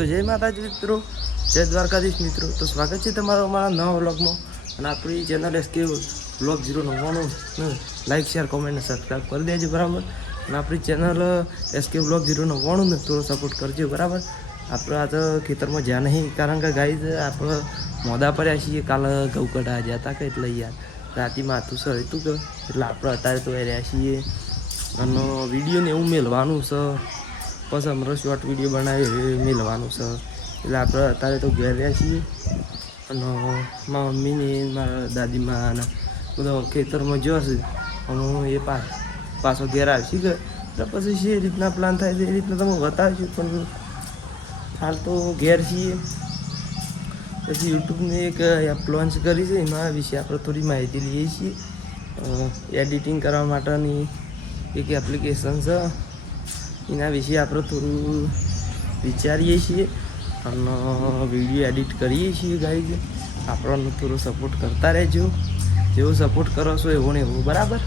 તો જય માતાજી મિત્રો, જય દ્વારકાધીશ મિત્રો. તો સ્વાગત છે તમારો અમારા નવા વ્લોગમાં. અને આપણી channel SK vlog 099 like share comment અને સબસ્ક્રાઈબ કરી દેજો બરાબર. અને આપણી ચેનલ એસકે વ્લોગ 099 ને થોડો સપોર્ટ કરજો બરાબર. આપણે આ તો ખેતરમાં જ્યાં નહીં, કારણ કે ગાઈ આપણે મોદા પડ્યા છીએ. કાલે ઘઉં કઢા ગયા હતા કે એટલે યાર રાતી માથું સર હતું કે એટલે આપણે અત્યારે તો રહ્યા છીએ. અને વિડીયોને એવું મેળવાનું છે, પછી અમારો શોર્ટ વિડીયો બનાવી મેળવાનું છે. એટલે આપણે અત્યારે તો ઘેર રહ્યા છીએ. અને મારા મમ્મીને મારા દાદીમાં અને બધો ખેતરમાં જોશે. અને એ પાછો ઘેર આવશે કે એટલે પછી જે રીતના પ્લાન થાય છે એ રીતના તમે બતાવીશું. પણ હાલ તો ઘેર છીએ. પછી યુટ્યુબની એક એપ લોન્ચ કરી છે, એના વિશે આપણે થોડી માહિતી લઈએ છીએ. એડિટિંગ કરવા માટેની એક એપ્લિકેશન છે, એના વિશે આપણે થોડું વિચારીએ છીએ અને વિડીયો એડિટ કરીએ છીએ. ગાઈઝ આપણને થોડો સપોર્ટ કરતા રહેજો, જેવો સપોર્ટ કરો છો એવો ને એવો બરાબર.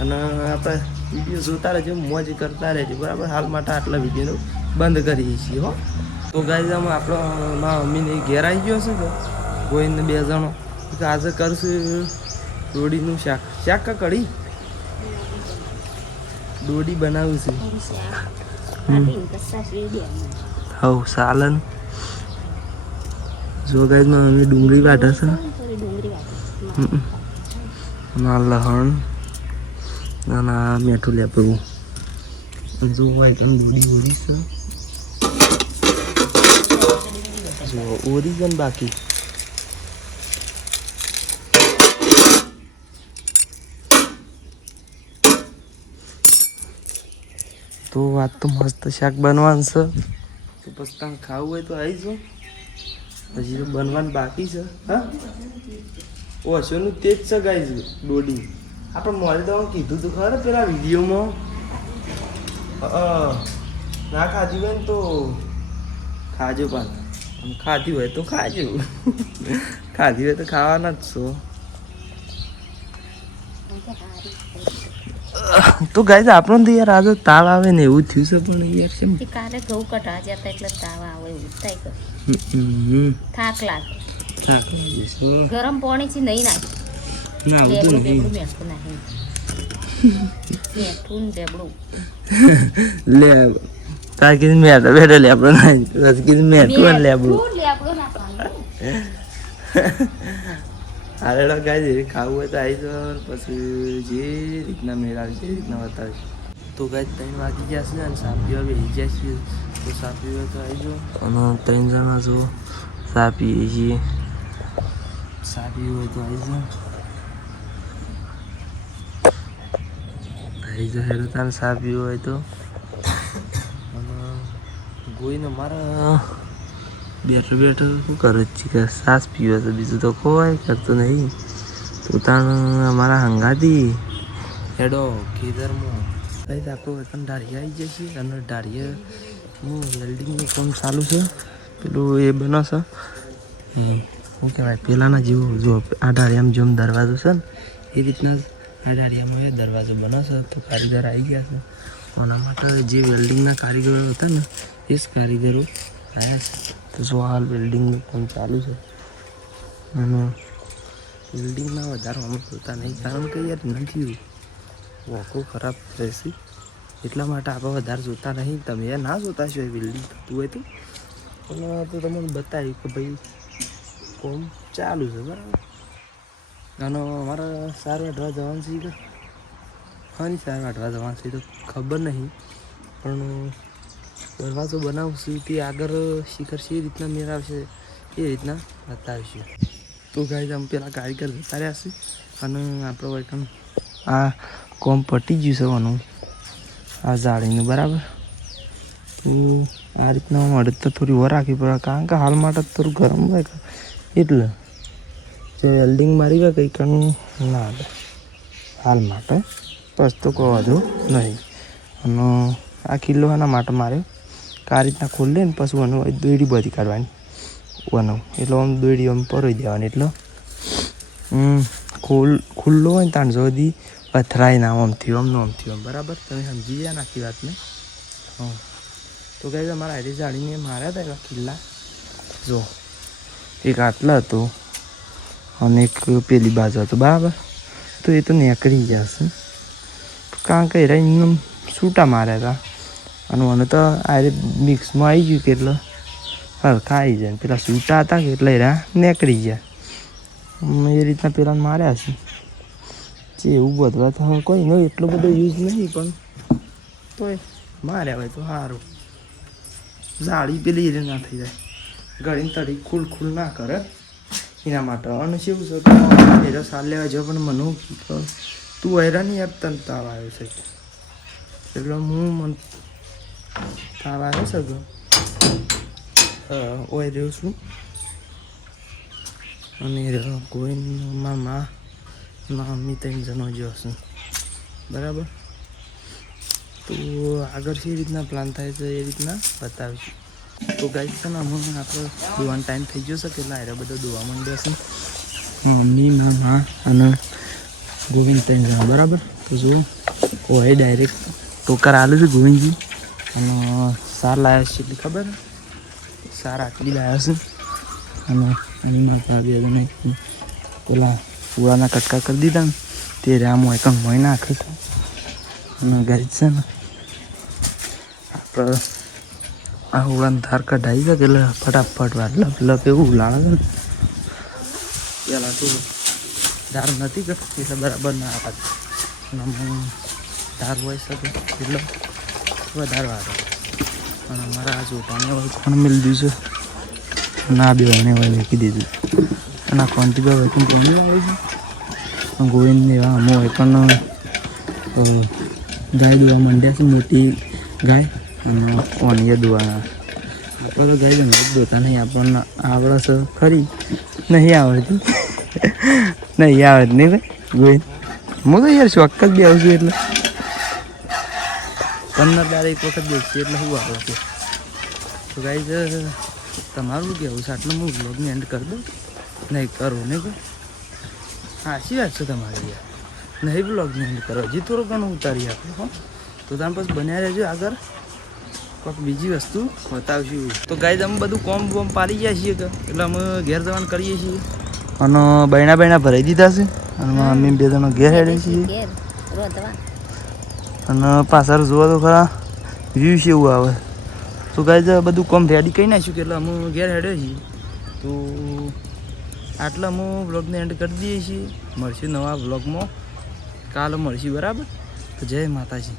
અને આપણે વિડીયો જોતા રહેજો, મોજ કરતા રહેજો બરાબર. હાલ માટે આટલા વિડીયોનો બંધ કરીએ છીએ હો. તો ગાઈઝ આમાં આપણો મારા મમ્મીને ઘેર આવી ગયો છે કે ગોઈને 2 જણો કે આજે કરશું દોડીનું શાક કા કઢી દોડી બનાવું છું. હવ સાલન જો ગાઈઝમાં અમે ડુંગળી વાઢે છે, ના લહણ ના મીઠું લેપડું જો આઈટમ ડુંગળી ઓરી છે. જો ઓરિજન બાકી તો વાત તો મસ્ત શાક બનવાનું છે. તો પછી તમે ખાવું હોય તો આવી જાઓ, હજી તો બનવાનું બાકી છે. હા ઓછોનું તે જ છે ગાઈઝ દોડી. આપણે મોડે તો કીધું તું ખરું પેલા વિડીયોમાં, ના ખાધી હોય ને તો ખાજો પાછા. ખાધી હોય તો ખાજો, ખાધી હોય તો ખાવાના જ છો. તો ગાઈઝ આપણને તો યાર આજે તાવ આવે ને એવું થયું છે. પણ યાર કેમ કાલે ઘઉં કઢા જતા એટલે તાવ આવે એવું થાય કે થાક લાગે ગરમ પાણી થી નહીં નાખે ના આવતું નહીં મેઠું નાખી મેઠું ને બેબડું લે તાર કીધું મેઠો બેઠો લે આપણો ના રસ કીધું મેઠું અને લેબડું હારેડો ગાય ખાવું હોય તો આવી જાઓ. પછી જે રીતના મેળ આવે તે રીતના બતાવીશ. તો ગાય 3 વાગી જશે અને સા પીવા બેસી જશે. તો સા પીવા તો આવી જાઓ. અને 3 જણા જો સા પીએ છીએ. સા પીવું હોય તો આવી જાઓ, આવી જાઓ હેરો તારે સા પીવું હોય તો. અને ગોઈને મારા બેઠો શું કરે છે કે સાસ પીવે છે, બીજું તો કોઈ કરતો નહીં. તો તાણ અમારા હંગાથી હેડો ખેતરમાં કઈ આપણું વતન ઢાળિયા આવી જશે. અને ઢાળિયાનું વેલ્ડિંગનું કામ ચાલુ છે. પેલું એ બનાવશે શું કહેવાય પેલાના જેવું. જો આ ઢાળિયામાં જેમ દરવાજો છે ને એ રીતના આ ઢાળિયામાં એ દરવાજો બનાવશે. તો કારીગર આવી ગયા છે. આના માટે જે વેલ્ડિંગના કારીગરો હતા ને એ જ કારીગરો આવ્યા છે. તો જો હાલ વેલ્ડિંગનું કામ ચાલુ છે. અને વેલ્ડિંગમાં વધારે અમે જોતા નહીં, કારણ કે યાર નથી વોકો ખરાબ રહેશે એટલા માટે આપણે વધારે જોતા નહીં. તમે યાર ના જોતા છો એ વેલ્ડિંગ થતું હોય તો. અને તો તમને બતાવ્યું કે ભાઈ કોમ ચાલુ છે બરાબર. અને અમારે સાર વાઢવા જવાનું છે કે હા નહીં સાર વાઢવા જવાનું છે તો ખબર નહીં. પણ દરવાજો બનાવશું તે આગળ શિખર છે એ રીતના મેળ આવશે એ રીતના બતાવીશું. તો ગાઈઝ આમ પેલા કારીગર જતા રહ્યા છે. અને આપણો આઈટમ આ કોમ પટી ગયું છે આનું આ જાળીનું બરાબર. તો આ રીતના મળે તો થોડી વાર રાખવી પડે, કારણ કે હાલ માટે થોડું ગરમ હોય એટલે જે વેલ્ડિંગ મારી હોય કંઈ કામ ના આવે હાલ માટે. બસ તો કોઈ વાંધો નહીં. અને આ કિલ્લો એના માટે મારે આ રીતના ખોલે ને પછી આનું દોયડી બધી કાઢવાની આનું એટલે આમ દોયડી આમ પરોઈ દેવાની. એટલે ખુલ્લો હોય ને તાણ સુધી અથડાય ના આમ થયું આમ બરાબર. તમે સમજી ગયા નાખી વાતને. હા તો તો ગાઈસ અમારા આઈડી જાળીને માર્યા હતા એવા કિલ્લા જો એક આટલા હતો અને એક પેલી બાજુ હતો બરાબર. તો એ તો નીકળી જશે કારણ કે એરા એમને છૂટા માર્યા હતા અને મને તો આ મિક્સમાં આવી ગયું કે એટલે હરખા આવી જાય. પેલા છૂટા હતા કે એટલે એરા નીકળી ગયા એ રીતના પેલા માર્યા છે. જે એવું બધવા તો કોઈ નહીં એટલો બધો યુઝ નહીં પણ તોય માર્યા હોય તો સારું. જાળી પેલી એ ના થઈ જાય ગળીને તળી ખુલ ના કરે એના માટે. અને શું છે એરો સાલ લેવા જાવ પણ મને તું હેરાન યાર તને તાવ આવ્યો છે એટલે હું તાવ આવ્યો છે ગયો ઓય રહ્યો છું. અને કોઈ મારા મમ્મી 3 જણો જ હશે બરાબર. તો આગળ કઈ રીતના પ્લાન થાય છે એ રીતના બતાવીશું. તો ગાઈસ છે ને અમને આપણે દોવાનો ટાઈમ થઈ ગયો છે કેટલા આયરા બધા દોવા માંડ્યા છે મમ્મી મામા અને ગોવિંદ 3 જણા બરાબર. તો જો કોઈ ડાયરેક્ટ ટોકર આલે છે ગોવિંદજી અને સાર લાવ્યા છે એટલી ખબર સાર આટલી લાવ્યા છે અને એની માતા બી નહીં પેલા પૂળાના કટકા કરી દીધા ને તે રામ હોય કંઈ મોય નાખે છે. અને ગાઈસ છે ને આપણે આ ઉડાન ધાર કઢાઈ છે એટલે ફટાફટ વાર લપ એવું લાગે ને પેલા તો ધાર નથી કરતી એટલે બરાબર ના આપત ધાર હોય શકે એટલે વધારે વાર અને અમારા આ જોટાને હોય પણ મિલ દીધું છે ના બે એને હોય મૂકી દીધું અને આ કોનથી બે હોય પણ કોની આવે છે ગોવિંદને એવા અમો હોય પણ ગાય દોવા માંડ્યા છે મોટી ગાય અને ઓનીએ દોવાના. આપણે તો ગાય જંગલ દોતા નહીં આપણને આવડે છે ખરી નહીં આવડતી નહીં આવડતી નહીં ભાઈ ગોઈ હું તો યાર ચોક્કસ બી આવું છું એટલે 15 દાડે એક વખત બેસી એટલે શું આવે છે. તો ગાય તમારું કેવું છે આટલું હું બ્લોગની એન્ડ કરી દઉં નહીં કરું નહીં ભાઈ સાચી વાત છે તમારી યાર નહીં બ્લોગની એન્ડ કરો હજી થોડું ઘણું ઉતારી આપણે હો. તો તમે પછી બન્યા રહેજો આગળ કોઈક બીજી વસ્તુ બતાવશું. તો ગાઈઝ અમે બધું કોમ બોમ પાડી ગયા છીએ એટલે અમે ઘેર જવાનું કરીએ છીએ અને બૈણા ભરાઈ દીધા છે અને અમે 2 જણા ઘેર હેડે છીએ અને પાછળ જોવા તો ખરા વ્યૂ છે એવું આવે. તો ગાઈઝ બધું કોમ રેડી કરી નાખ્યું કે એટલે અમે ઘેર હેડે છીએ. તો આટલા અમે બ્લોગને એન્ડ કરી દઈએ છીએ. મળશું નવા બ્લોગમાં કાલે મળશું બરાબર. તો જય માતાજી.